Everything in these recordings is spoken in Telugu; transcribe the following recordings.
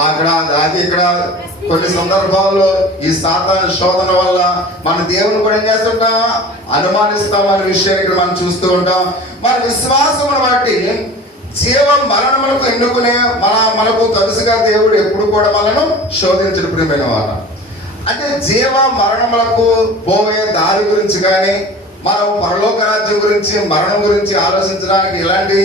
అక్కడ అది ఇక్కడ కొన్ని సందర్భాల్లో ఈ సాతాను శోధన వల్ల మన దేవుని కూడా ఏం చేస్తుంటాం, అనుమానిస్తాం అనే విషయాన్ని ఇక్కడ మనం చూస్తూ ఉంటాం. మన విశ్వాసమును బట్టి జీవ మరణములకు ఎన్నుకునే మనకు తరచుగా దేవుడు ఎప్పుడు కూడా మనను శోధించడం ప్రియమైన వారు. అంటే జీవ మరణములకు పోయే దారి గురించి కానీ, మనం పరలోక రాజ్యం గురించి, మరణం గురించి ఆలోచించడానికి, ఇలాంటి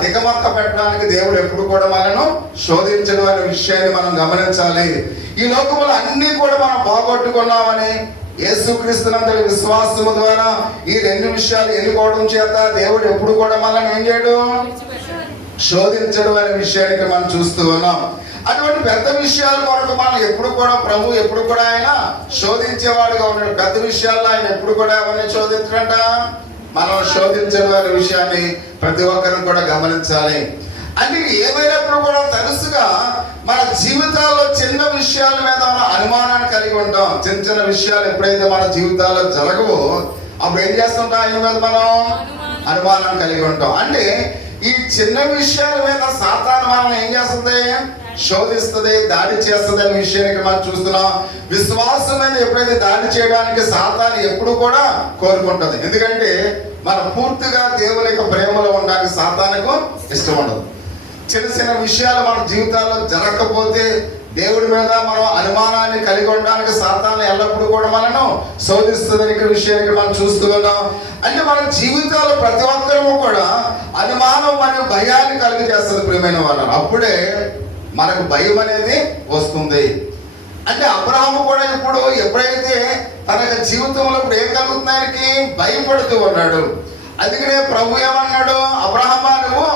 దిగమక్క పెట్టడానికి దేవుడు ఎప్పుడు కూడా మనను శోధించడం అనే విషయాన్ని మనం గమనించాలి. ఈ లోకములు అన్ని కూడా మనం పోగొట్టుకున్నామని యేసుక్రీస్తునందరి విశ్వాసము ద్వారా ఈ రెండు విషయాలు ఎన్నుకోవడం చేత దేవుడు ఎప్పుడు కూడా మనల్ని ఏం చేయడు, శోధించడం అనే విషయానికి మనం చూస్తూ ఉన్నాం. అటువంటి పెద్ద విషయాల కొరకు మనం ఎప్పుడు కూడా ప్రభు ఎప్పుడు కూడా ఆయన శోధించేవాడుగా ఉన్నాడు. పెద్ద విషయాల్లో ఆయన ఎప్పుడు కూడా ఎవరిని శోధించడంట, మనం శోధించడం అనే విషయాన్ని ప్రతి ఒక్కరిని కూడా గమనించాలి. అంటే ఏమైనప్పుడు కూడా తరచుగా మన జీవితాల్లో చిన్న విషయాల మీద మనం అనుమానాన్ని కలిగి ఉంటాం. చిన్న చిన్న విషయాలు ఎప్పుడైతే మన జీవితాల్లో జరగవో అప్పుడు ఏం చేస్తుంటాం, ఆయన మీద మనం అనుమానాన్ని కలిగి ఉంటాం. అంటే ఈ చిన్న విషయాల మీద సాతాను మనల్ని ఏం చేస్తుంది, శోధిస్తుంది, దాడి చేస్తుంది అనే విషయాన్ని మనం చూస్తున్నాం. విశ్వాసం మీద ఎప్పుడైతే దాడి చేయడానికి సాతాను ఎప్పుడు కూడా కోరుకుంటుంది. ఎందుకంటే మనం పూర్తిగా దేవుని యొక్క ప్రేమలో ఉండడానికి సాతానుకు ఇష్టం ఉండదు. చిన్న చిన్న విషయాలు మన జీవితాల్లో జరగకపోతే దేవుడి మీద మనం అనుమానాన్ని కలిగి ఉండడానికి సాతాను ఎల్లప్పుడూ కూడా మనను శోధిస్తుందని విషయానికి మనం చూస్తూ ఉన్నాం. అంటే మన జీవితాలు ప్రతి ఒక్కరము కూడా అనుమానం మరియు భయాన్ని కలిగి చేస్తుంది ప్రియమైన వాళ్ళు. అప్పుడే మనకు భయం అనేది వస్తుంది. అంటే అబ్రహాము కూడా ఇప్పుడు ఎప్పుడైతే తన జీవితంలో ఇప్పుడు ఏం కలుగుతున్నానికి భయపడుతూ ఉన్నాడు. అందుకనే ప్రభు ఏమన్నాడు, అబ్రహమా నువ్వు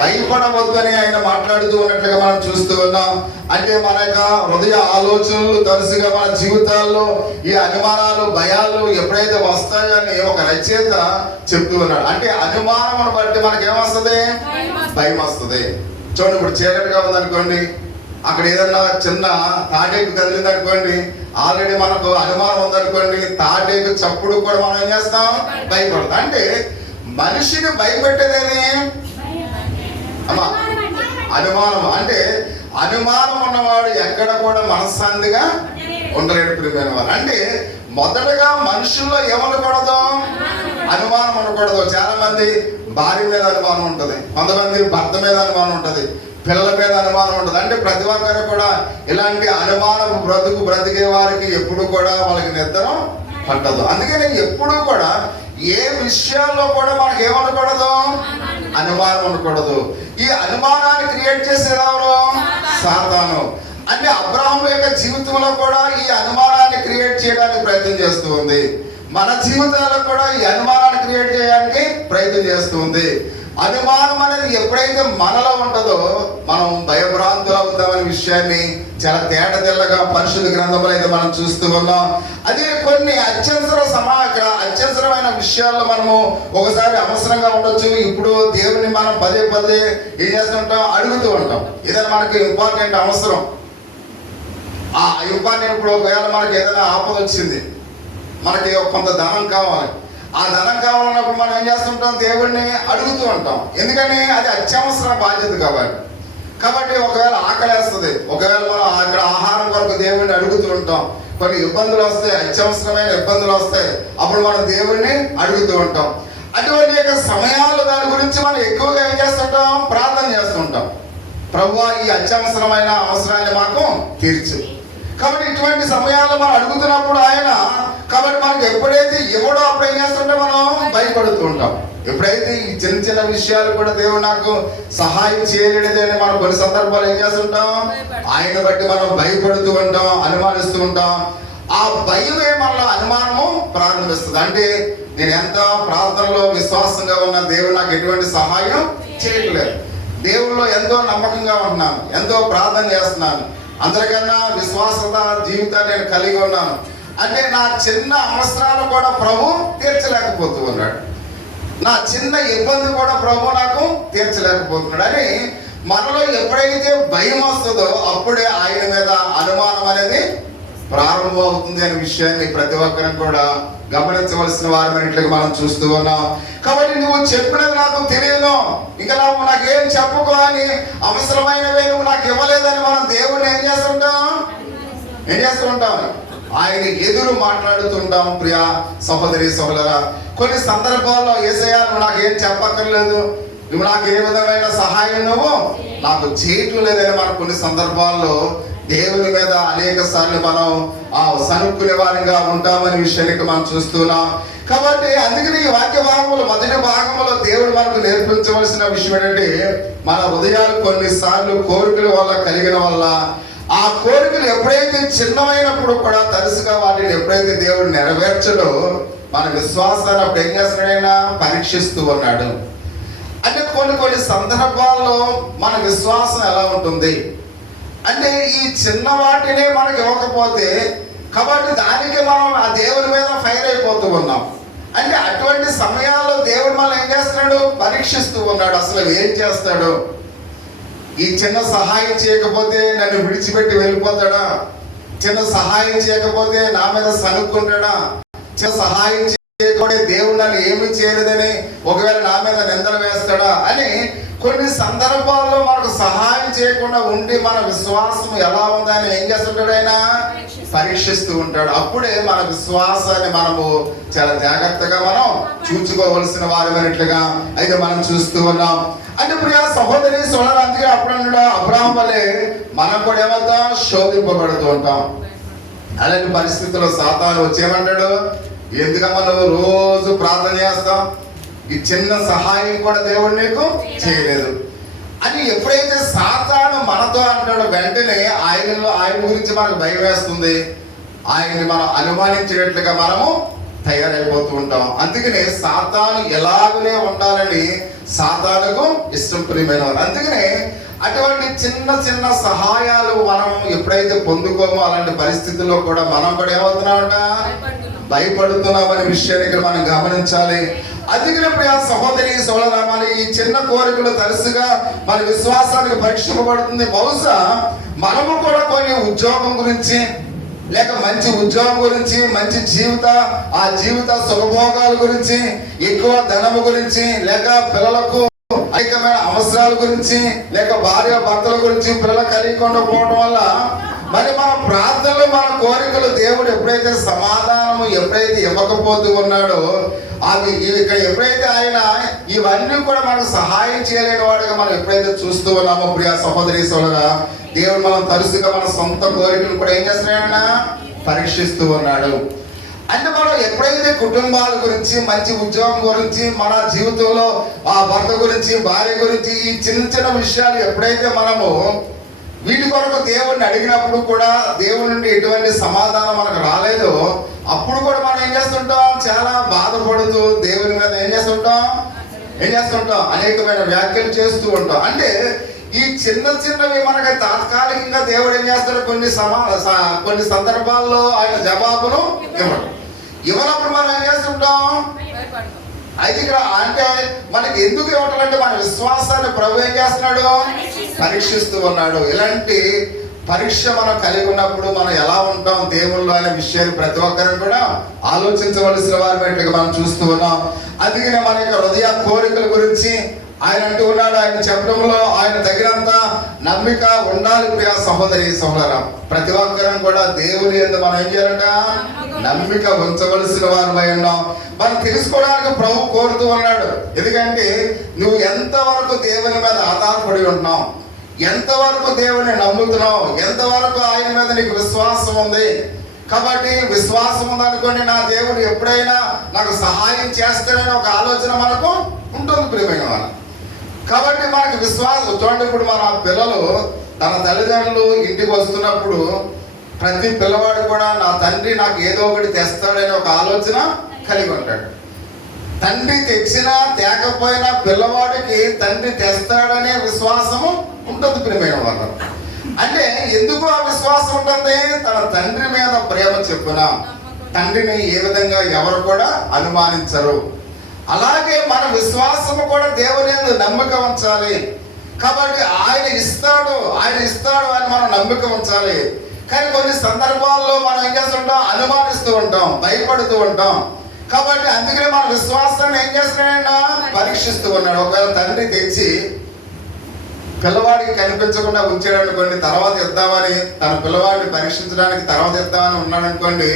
భయపడవద్దు అని ఆయన మాట్లాడుతూ ఉన్నట్లుగా మనం చూస్తూ ఉన్నాం. అంటే మన యొక్క హృదయ ఆలోచనలు తరచుగా మన జీవితాల్లో ఈ అనుమానాలు, భయాలు ఎప్పుడైతే వస్తాయో అని ఒక రచయిత చెప్తూ ఉన్నాడు. అంటే అనుమానం బట్టి మనకి ఏమొస్తుంది, భయం వస్తుంది. చూడండి, ఇప్పుడు చీకటిగా ఉందనుకోండి, అక్కడ ఏదన్నా చిన్న తాటేకు కదిలింది అనుకోండి, ఆల్రెడీ మనకు అనుమానం ఉందనుకోండి, తాటేకు చప్పుడు కూడా మనం ఏం చేస్తాం, భయపడతాం. అంటే మనిషిని భయపెట్టేదేమి అమ్మా, అనుమానం. అంటే అనుమానం ఉన్నవాడు ఎక్కడ కూడా మనశ్శాంతిగా ఉండలేడు ప్రియమైన వారు. అంటే మొదటగా మనుషుల్లో ఏమనకూడదు, అనుమానం ఉండకూడదు. చాలా మంది భార్య మీద అనుమానం ఉంటుంది, కొంతమంది భర్త మీద అనుమానం ఉంటుంది, పిల్లల మీద అనుమానం ఉంటుంది. అంటే ప్రతి ఒక్కరు కూడా ఇలాంటి అనుమానం బ్రతికే వారికి ఎప్పుడు కూడా వాళ్ళకి నిద్ర పట్టదు. అందుకని ఎప్పుడు కూడా ఏ విషయాల్లో కూడా మనకి ఏమనకూడదు, అనుమానం ఉండకూడదు. ఈ అనుమానాన్ని క్రియేట్ చేసేది ఎవరు, సాతాను. అంటే అబ్రహాము యొక్క జీవితంలో కూడా ఈ అనుమానాన్ని క్రియేట్ చేయడానికి ప్రయత్నం చేస్తూ ఉంది. మన జీవితాల్లో కూడా ఈ అనుమానాన్ని క్రియేట్ చేయడానికి ప్రయత్నం చేస్తూ ఉంది. అనుమానం అనేది ఎప్పుడైతే మనలో ఉంటుందో మనం భయభ్రాంతులు అవుతామనే విషయాన్ని చాలా తేటతెల్లగా పరిశుద్ధ గ్రంథంలో అయితే మనం చూస్తూ ఉన్నాం. అదే కొన్ని అత్యవసరమైన విషయాల్లో మనము ఒకసారి అవసరంగా ఉండొచ్చు. ఇప్పుడు దేవుని మనం పదే పదే ఏం చేస్తుంటాం, అడుగుతూ ఉంటాం. ఏదైనా మనకి ఇంపార్టెంట్ అవసరం, ఆ ఇంపార్టెంట్ ఇప్పుడు ఒకవేళ మనకి ఏదైనా ఆపద వచ్చింది, మనకి కొంత ధనం కావాలి, ఆ ధనం కావాలన్నప్పుడు మనం ఏం చేస్తుంటాం, దేవుడిని అడుగుతూ ఉంటాం. ఎందుకని అది అత్యవసర బాధ్యత కాబట్టి ఒకవేళ ఆకలేస్తుంది, ఒకవేళ మనం అక్కడ ఆహారం కొరకు దేవుడిని అడుగుతూ ఉంటాం. కొన్ని ఇబ్బందులు వస్తాయి, అత్యవసరమైన ఇబ్బందులు వస్తాయి, అప్పుడు మనం దేవుడిని అడుగుతూ ఉంటాం. అటువంటి యొక్క సమయాలు దాని గురించి మనం ఎక్కువగా ఏం చేస్తుంటాం, ప్రార్థన చేస్తుంటాం. ప్రభువా ఈ అత్యవసరమైన అవసరాన్ని మాకు తీర్చు. కాబట్టి ఇటువంటి సమయాల్లో మనం అడుగుతున్నప్పుడు ఆయన, కాబట్టి మనకు ఎప్పుడైతే ఎవడో అప్పుడు ఏం చేస్తుంటే మనం భయపడుతూ ఉంటాం. ఎప్పుడైతే ఈ చిన్న చిన్న విషయాలు కూడా దేవుడు నాకు సహాయం చేయలేదే అని మనం కొన్ని సందర్భాలు ఏం చేస్తుంటాం, ఆయన బట్టి మనం భయపడుతూ ఉంటాం, అనుమానిస్తూ ఉంటాం. ఆ భయమే మనలో అనుమానము ప్రారంభిస్తుంది. అంటే నేను ఎంత ప్రార్థనలో విశ్వాసంగా ఉన్న దేవుడు నాకు ఎటువంటి సహాయం చేయట్లేదు, దేవుళ్ళో ఎంతో నమ్మకంగా ఉంటున్నాను, ఎంతో ప్రార్థన చేస్తున్నాను, అందరికన్నా విశ్వాసత జీవితాన్ని నేను కలిగి ఉన్నాను. అంటే నా చిన్న అవసరాలు కూడా ప్రభు తీర్చలేకపోతూ ఉన్నాడు, నా చిన్న ఇబ్బంది కూడా ప్రభు నాకు తీర్చలేకపోతున్నాడు అని మనలో ఎప్పుడైతే భయం వస్తుందో అప్పుడే ఆయన మీద అనుమానం అనేది ప్రారంభం అవుతుంది అనే విషయాన్ని ప్రతి ఒక్కరం కూడా గమనించవలసిన వారమైనట్లుగా మనం చూస్తూ ఉన్నాం. కాబట్టి నువ్వు చెప్పినది నాకు తెలియను, ఇంకా నాకేం చెప్పుకో అని అవసరమైనవే నువ్వు నాకు ఇవ్వలేదని మనం దేవుడిని ఏం చేస్తూ ఉంటాం ఆయన ఎదురు మాట్లాడుతుంటాం. ప్రియ సహోదరి సహోదరా, కొన్ని సందర్భాల్లో యేసయ్యా నువ్వు నాకేం చెప్పక్కర్లేదు, నువ్వు నాకు ఏ విధమైన సహాయం నువ్వు నాకు చేయటం లేదని మనం కొన్ని సందర్భాల్లో దేవుని మీద అనేక సార్లు మనం సనుక్కునే వారిగా ఉంటామనే విషయానికి మనం చూస్తున్నాం. కాబట్టి అందుకని ఈ వాక్య భాగంలో మొదటి భాగంలో దేవుడు మనకు నేర్పించవలసిన విషయం ఏంటంటే, మన హృదయాలు కొన్నిసార్లు కోరికల వల్ల కలిగిన వల్ల ఆ కోరికలు ఎప్పుడైతే చిన్నమైనప్పుడు కూడా తరచుగా వాటిని ఎప్పుడైతే దేవుడు నెరవేర్చడో మన విశ్వాసాన్ని అప్పుడు ఏం చేస్తున్నాడైనా పరీక్షిస్తూ ఉన్నాడు. అంటే కొన్ని సందర్భాల్లో మన విశ్వాసం ఎలా ఉంటుంది అంటే, ఈ చిన్న వాటినే మనకి ఇవ్వకపోతే కాబట్టి దానికి మనం ఆ దేవుని మీద ఫైర్ అయిపోతూ ఉన్నాం. అంటే అటువంటి సమయాల్లో దేవుడు మనం ఏం చేస్తున్నాడు, పరీక్షిస్తూ ఉన్నాడు. అసలు ఏం చేస్తాడు, ఈ చిన్న సహాయం చేయకపోతే నన్ను విడిచిపెట్టి వెళ్ళిపోతాడా, చిన్న సహాయం చేయకపోతే నా మీద సనుక్కుంటాడా, చిన్న సహాయం చేయకపోతే దేవుడు నన్ను ఏమి చేయలేదని ఒకవేళ నా మీద నిందలు వేస్తాడా అని కొన్ని సందర్భాల్లో మనకు సహాయం చేయకుండా ఉండి మన విశ్వాసం ఎలా ఉందని ఏం చేస్తుంటాడు, ఆయన పరీక్షిస్తూ ఉంటాడు. అప్పుడే మన విశ్వాసాన్ని మనము చాలా జాగ్రత్తగా మనం చూసుకోవలసిన వారమైనట్లుగా అయితే మనం చూస్తూ ఉన్నాం. అంటే ప్రియ సహోదరి సోదరు, అందుకే అప్పుడు అబ్రాహం వల్లే మనం కూడా ఏమవుతాం, శోధింపబడుతూ ఉంటాం. అలాంటి పరిస్థితుల్లో సాతాను వచ్చేమంటాడు, ఎందుకమ్మా నువ్వు రోజు ప్రార్థన చేస్తాం, ఈ చిన్న సహాయం కూడా దేవుడు నీకు చేయలేదు అని ఎప్పుడైతే సాతాను మనతో అంటాడో వెంటనే ఆయన గురించి మనకు భయం వేస్తుంది, ఆయన్ని మనం అనుమానించేటట్లుగా మనము తయారైపోతూ ఉంటాం. అందుకనే సాతాను ఎలాగనే ఉండాలని సాతానుకు ఇష్టం ప్రియమైన వారు. అందుకనే అటువంటి చిన్న చిన్న సహాయాలు మనం ఎప్పుడైతే పొందుకోమో అలాంటి పరిస్థితుల్లో కూడా మనం కూడా ఏమవుతున్నామంట, భయపడుతున్నామనే విషయాన్ని ఇక్కడ మనం గమనించాలి. అందుకనే ప్రియ సహోదరి సోదరా, మన ఈ చిన్న కోరికలు తరచుగా మన విశ్వాసానికి పరీక్షింపబడుతుంది. బహుశా మనము కూడా కొన్ని ఉద్యోగం గురించి లేక మంచి ఉద్యోగం గురించి, మంచి ఆ జీవిత సుఖభోగాల గురించి, ఎక్కువ ధనము గురించి, లేక పిల్లలకు అనేకమైన అవసరాల గురించి, లేక భార్య భర్తల గురించి పిల్లలు కలిగకుండా పోవడం వల్ల మరి మన ప్రార్థనలు మన కోరికలు దేవుడు ఎప్పుడైతే సమాధానము ఎప్పుడైతే ఇవ్వకపోతూ ఉన్నాడో అవి ఇక్కడ ఎప్పుడైతే ఆయన ఇవన్నీ కూడా మనకు సహాయం చేయలేని వాడుగా మనం ఎప్పుడైతే చూస్తూ ఉన్నామో ప్రియ సహోదరి సోదరా, దేవుడు మనం తరచుగా మన సొంత కోరికలు కూడా ఏం చేస్తున్నాడన్నా పరీక్షిస్తూ ఉన్నాడు. అంటే మనం ఎప్పుడైతే కుటుంబాల గురించి, మంచి ఉద్యోగం గురించి, మన జీవితంలో ఆ భర్త గురించి, భార్య గురించి, ఈ చిన్న చిన్న విషయాలు ఎప్పుడైతే మనము వీటి కొరకు దేవుడిని అడిగినప్పుడు కూడా దేవుడి నుండి ఎటువంటి సమాధానం మనకు రాలేదో అప్పుడు కూడా మనం ఏం చేస్తుంటాం, చాలా బాధపడుతూ దేవుని మీద ఏం చేస్తుంటాం అనేకమైన వ్యాఖ్యలు చేస్తూ ఉంటాం. అంటే ఈ చిన్న చిన్నవి మనకి తాత్కాలికంగా దేవుడు ఏం చేస్తాడు, కొన్ని సందర్భాల్లో ఆయన జవాబును ఇవ్వనప్పుడు మనం ఏం చేస్తుంటాం. అయితే ఇక్కడ అంటే మనకి ఎందుకు ఇవ్వటంటే మన విశ్వాసాన్ని ప్రభు ఏం చేస్తున్నాడు, పరీక్షిస్తూ ఉన్నాడు. ఇలాంటి పరీక్ష మనం కలిగి ఉన్నప్పుడు మనం ఎలా ఉంటాం దేవుళ్ళు అనే విషయాన్ని ప్రతి ఒక్కరిని కూడా ఆలోచించవలసిన వారి మనం చూస్తూ ఉన్నాం. అందుకనే మన యొక్క హృదయ కోరికల గురించి ఆయన అంటూ ఉన్నాడు, ఆయన చెప్పడంలో ఆయన తగినంత నమ్మిక ఉండాలి. ప్రియ సహోదరి సహోదరా, ప్రతి ఒక్కరం కూడా దేవుని యందు మనం ఏం చేయాలంట, నమ్మిక ఉంచవలసిన వారమై ఉన్నాం. మనం తెలుసుకోవడానికి ప్రభు కోరుతూ ఉన్నాడు. ఎందుకంటే నువ్వు ఎంతవరకు దేవుని మీద ఆధారపడి ఉంటున్నావు, ఎంతవరకు దేవుని నమ్ముతున్నావు, ఎంతవరకు ఆయన మీద నీకు విశ్వాసం ఉంది. కాబట్టి విశ్వాసం ఉందనుకోండి, నా దేవుడు ఎప్పుడైనా నాకు సహాయం చేస్తాడని ఒక ఆలోచన మనకు ఉంటుంది ప్రియమైన వాళ్ళు. కాబట్టి మనకు విశ్వాసం చూడండి, ఇప్పుడు మన పిల్లలు తన తల్లిదండ్రులు ఇంటికి వస్తున్నప్పుడు ప్రతి పిల్లవాడు కూడా నా తండ్రి నాకు ఏదో ఒకటి తెస్తాడని ఒక ఆలోచన కలిగి ఉంటాడు. తండ్రి తెచ్చినా తేకపోయినా పిల్లవాడికి తండ్రి తెస్తాడనే విశ్వాసము ఉంటుంది ప్రియమైన వాళ్ళు. అంటే ఎందుకు ఆ విశ్వాసం ఉంటుంది, తన తండ్రి మీద ప్రేమ చెప్పున తండ్రిని ఏ విధంగా ఎవరు కూడా అనుమానించరు. అలాగే మన విశ్వాసము కూడా దేవుని యందు నమ్మిక ఉంచాలి. కాబట్టి ఆయన ఇస్తాడు అని మనం నమ్మిక ఉంచాలి. కానీ కొన్ని సందర్భాల్లో మనం ఏం చేస్తుంటాం, అనుమానిస్తూ ఉంటాం, భయపడుతూ ఉంటాం. కాబట్టి అందుకనే మన విశ్వాసాన్ని ఏం చేస్తున్నాడు, పరీక్షిస్తూ ఉన్నాడు. ఒకవేళ తండ్రి తెచ్చి పిల్లవాడికి కనిపించకుండా ఉంచాడు అనుకోండి, తర్వాత ఇద్దామని తన పిల్లవాడిని పరీక్షించడానికి తర్వాత ఇద్దామని ఉన్నాడు అనుకోండి,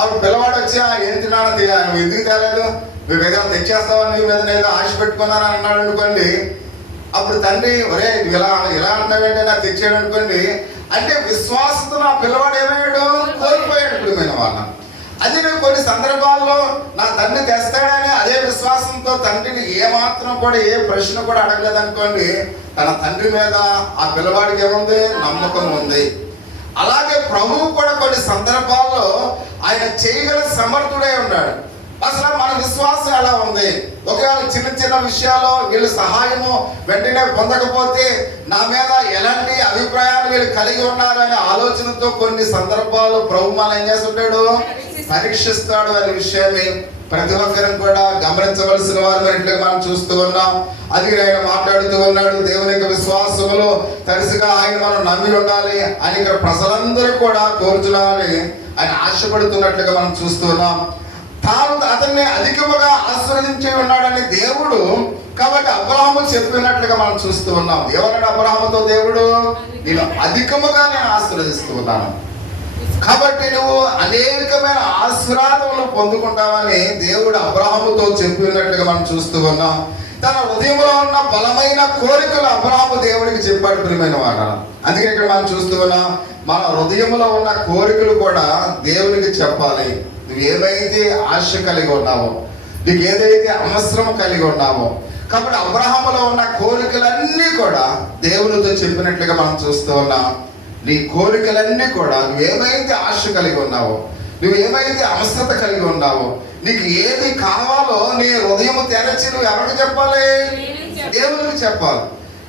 అప్పుడు పిల్లవాడు వచ్చి ఏం తిన్నాడో నువ్వు ఎందుకు తేలేదు, నువ్వు ఏదైనా తెచ్చేస్తావని నీ మీద ఏదో ఆశ పెట్టుకున్నానని అన్నాడు అనుకోండి, అప్పుడు తండ్రి ఒరే ఇలా అంటాడంటే నాకు తెచ్చాడు అనుకోండి, అంటే విశ్వాసంతో నా పిల్లవాడు ఏమయ్యాడు, కోల్పోయాడు. ఇప్పుడు మేము వాళ్ళ అది నేను కొన్ని సందర్భాల్లో నా తండ్రి తెస్తాడని అదే విశ్వాసంతో తండ్రిని ఏమాత్రం కూడా ఏ ప్రశ్న కూడా అడగలేదు అనుకోండి, తన తండ్రి మీద ఆ పిల్లవాడికి ఏముంది, నమ్మకం ఉంది. అలాగే ప్రభువు కూడా కొన్ని సందర్భాల్లో ఆయన చేయగల సమర్థుడై ఉన్నాడు. అసలు మన విశ్వాసం ఎలా ఉంది, ఒకవేళ చిన్న చిన్న విషయాల్లో వీళ్ళు సహాయము వెంటనే పొందకపోతే నా మీద ఎలాంటి అభిప్రాయాలు వీళ్ళు కలిగి ఉన్నారనే ఆలోచనతో కొన్ని సందర్భాల్లో ప్రభు మనం ఏం చేస్తుంటాడు, పరీక్షిస్తాడు అనే విషయాన్ని ప్రతి ఒక్కరం కూడా గమనించవలసిన వారు మనం చూస్తూ ఉన్నాం. అది ఆయన మాట్లాడుతూ ఉన్నాడు, దేవుని యొక్క విశ్వాసములో తరచుగా ఆయన మనం నమ్మి ఉండాలి అని ఇక్కడ ప్రజలందరూ కూడా కోరుచున్నారని ఆయన ఆశపడుతున్నట్లుగా మనం చూస్తూ ఉన్నాం. తాను అతన్ని అధికముగా ఆశీర్వదించి ఉన్నాడని దేవుడు కాబట్టి అబ్రహాము చెప్పినట్లుగా మనం చూస్తూ ఉన్నాం. ఏమన్నాడు అబ్రహాముతో దేవుడు, నేను అధికముగా నేను ఆశీర్వదిస్తూ ఉన్నాను, కాబట్టి నువ్వు అనేకమైన ఆశీర్వాదములు పొందుకుంటావని దేవుడు అబ్రహాముతో చెప్పినట్లుగా మనం చూస్తూ ఉన్నాం. తన హృదయంలో ఉన్న బలమైన కోరికలు అబ్రహాము దేవుడికి చెప్పాడు ప్రియమైన వాడ. అందుకే ఇక్కడ మనం చూస్తూ ఉన్నాం, మన హృదయంలో ఉన్న కోరికలు కూడా దేవునికి చెప్పాలి. నువ్వు ఏవైతే ఆశ కలిగి ఉన్నావో, నీకు ఏదైతే అవసరం కలిగి ఉన్నావో, కాబట్టి అబ్రహాములో ఉన్న కోరికలన్నీ కూడా దేవునితో చెప్పినట్లుగా మనం చూస్తూ ఉన్నాం. నీ కోరికలన్నీ కూడా నువ్వేమైతే ఆశ కలిగి ఉన్నావో, నువ్వేమైతే అవసరత కలిగి ఉన్నావో, నీకు ఏది కావాలో నీ హృదయం తెరచి నువ్వు ఎవరికి చెప్పాలి, దేవునికి చెప్పాలి.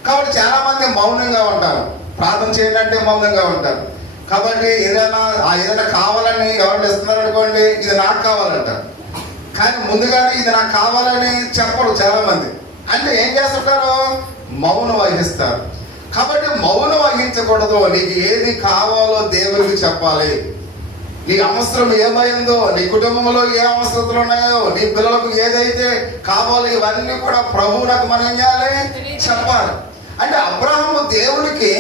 కాబట్టి చాలా మంది మౌనంగా ఉంటారు, ప్రార్థన చేయండి అంటే మౌనంగా ఉంటారు. కాబట్టి ఏదైనా కావాలని ఎవరు ఇస్తున్నారు అనుకోండి, ఇది నాకు కావాలంటారు, కానీ ముందుగానే ఇది నాకు కావాలని చెప్పరు చాలా మంది. అంటే ఏం చేస్తుంటారు, మౌనం వహిస్తారు. కాబట్టి మౌనం వహించకూడదు, నీకు ఏది కావాలో దేవునికి చెప్పాలి. నీ అవసరం ఏమైందో, నీ కుటుంబంలో ఏ అవసరతలు ఉన్నాయో, నీ పిల్లలకు ఏదైతే కావాలో ఇవన్నీ కూడా ప్రభువునకు మనం ఏం చేయాలి, చెప్పాలి. అంటే అబ్రహాము దేవునికి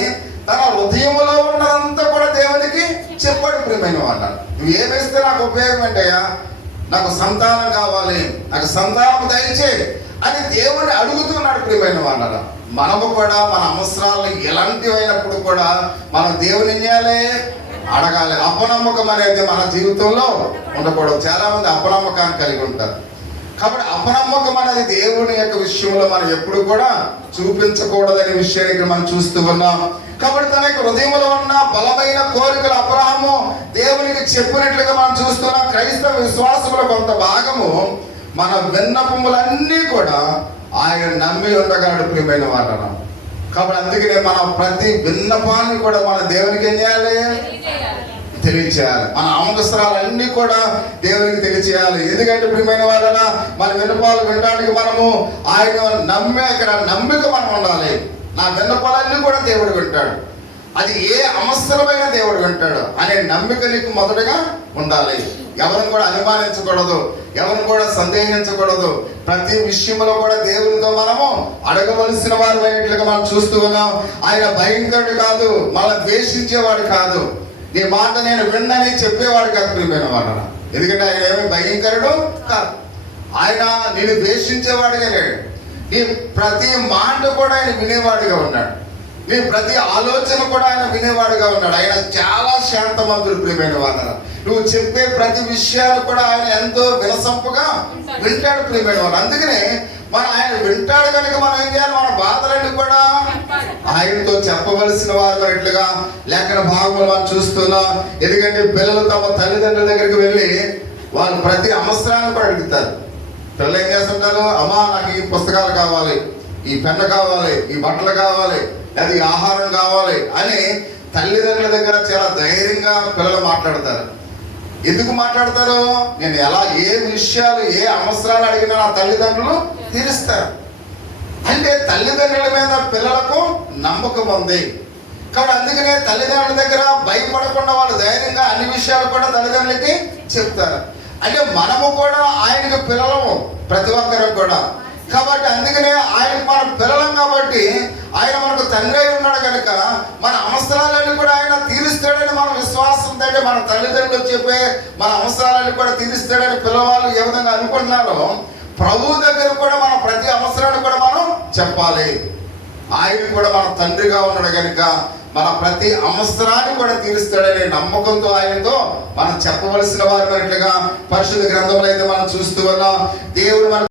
తన హృదయంలో ఉన్నదంతా కూడా దేవునికి చెప్పాడు ప్రియమైన వాళ్ళ. నువ్వు ఏమిస్తే నాకు ఉపయోగం ఏంటయ్యా, నాకు సంతానం కావాలి, నాకు సంతానం దయచేయి అని దేవుడిని అడుగుతున్నాడు ప్రియమైన వాళ్ళ. మనము కూడా మన అవసరాలు ఎలాంటివైనప్పుడు కూడా మనం దేవుని ఏం చేయాలి, అడగాలి. అపనమ్మకం అనేది మన జీవితంలో ఉండకూడదు. చాలా మంది అపనమ్మకాన్ని కలిగి ఉంటారు. కాబట్టి అపనమ్మకం అనేది దేవుని యొక్క విషయంలో మనం ఎప్పుడు కూడా చూపించకూడదనే విషయాన్ని ఇక్కడ మనం చూస్తూ ఉన్నాం. కాబట్టి తన యొక్క హృదయంలో ఉన్న బలమైన కోరికలు అబ్రహాము దేవునికి చెప్పినట్లుగా మనం చూస్తున్నాం. క్రైస్తవ విశ్వాసముల కొంత భాగము మన విన్నపములన్నీ కూడా ఆయన నమ్మి ఉండగలడు ప్రియమైన వాళ్ళ. కాబట్టి అందుకనే మన ప్రతి విన్నపాన్ని కూడా మన దేవునికి ఏం చేయాలి, తెలియచేయాలి. మన అవసరాలన్నీ కూడా దేవునికి తెలియచేయాలి. ఎందుకంటే ప్రియమైన వాళ్ళ మన విన్నపాలు వినడానికి మనము ఆయన నమ్మిక మనం ఉండాలి. నా విన్నపాలన్నీ కూడా దేవుడు వింటాడు, అది ఏ అవసరమైన దేవుడు వింటాడు అనే నమ్మిక నీకు మొదటగా ఉండాలి. ఎవరిని కూడా అనుమానించకూడదు, ఎవరిని కూడా సందేహించకూడదు. ప్రతి విషయంలో కూడా దేవునితో మనము అడగవలసిన వారు అయినట్లుగా మనం చూస్తూ ఉన్నాం. ఆయన భయంకరుడు కాదు, మనల్ని ద్వేషించేవాడు కాదు, నీ మాట నేను విన్నని చెప్పేవాడు కాదు ప్రియమైన వాళ్ళ. ఎందుకంటే ఆయన ఏమి భయంకరుడు కాదు, ఆయన నేను ద్వేషించేవాడుగా లేడు. నీ ప్రతి మాట కూడా ఆయన వినేవాడుగా ఉన్నాడు, నీ ప్రతి ఆలోచన కూడా ఆయన వినేవాడుగా ఉన్నాడు. ఆయన చాలా శాంతమంతుడు ప్రియమైన వాళ్ళ. నువ్వు చెప్పే ప్రతి విషయాలు కూడా ఆయన ఎంతో వినసంపుగా వింటాడు ప్రియమైన వాళ్ళు. అందుకనే ఆయన వింటాడు కనుక మనం ఏం చేయాలి, మన బాధలన్నీ కూడా ఆయనతో చెప్పవలసిన వారు ఇట్లుగా లేఖన భాగంలో మనం చూస్తున్నాం. ఎందుకంటే పిల్లలు తమ తల్లిదండ్రుల దగ్గరికి వెళ్ళి వాళ్ళు ప్రతి అవసరాన్ని కూడా అడుగుతారు. పిల్లలు ఏం చేస్తుంటారు, అమ్మా నాకు ఈ పుస్తకాలు కావాలి, ఈ పెన్ను కావాలి, ఈ బట్టలు కావాలి, లేదా ఈ ఆహారం కావాలి అని తల్లిదండ్రుల దగ్గర చాలా ధైర్యంగా పిల్లలు మాట్లాడతారు. ఎందుకు మాట్లాడతారు, నేను ఏ విషయాలు ఏ అవసరాలు అడిగినా నా తల్లిదండ్రులు తీరుస్తారు. అంటే తల్లిదండ్రుల మీద పిల్లలకు నమ్మకం ఉంది. కాబట్టి అందుకనే తల్లిదండ్రుల దగ్గర భయపడకుండా వాళ్ళు ధైర్యంగా అన్ని విషయాలు కూడా తల్లిదండ్రులకి చెప్తారు. అంటే మనము కూడా ఆయనకు పిల్లలము, ప్రతి ఒక్కరు కూడా. కాబట్టి అందుకనే ఆయనకు మనం పిల్లలం కాబట్టి ఆయన మనకు తండ్రి అయి ఉన్నాడు కనుక మన అవసరాలన్నీ కూడా ఆయన తీరుస్తాడని మన విశ్వాసం. అంటే మన తల్లిదండ్రులు చెప్పే మన అవసరాలన్నీ కూడా తీరుస్తాడని పిల్లవాళ్ళు ఏ విధంగా అనుకుంటున్నారో, ప్రభు దగ్గర కూడా మన ప్రతి అవసరాన్ని కూడా మనం చెప్పాలి. ఆయన కూడా మన తండ్రిగా ఉన్నాడు కనుక మన ప్రతి అవసరాన్ని కూడా తీరుస్తాడనే నమ్మకంతో ఆయనతో మనం చెప్పవలసిన వారు అన్నట్లుగా పరిశుద్ధ గ్రంథంలో అయితే మనం చూస్తూ ఉన్నాం. దేవుడు మన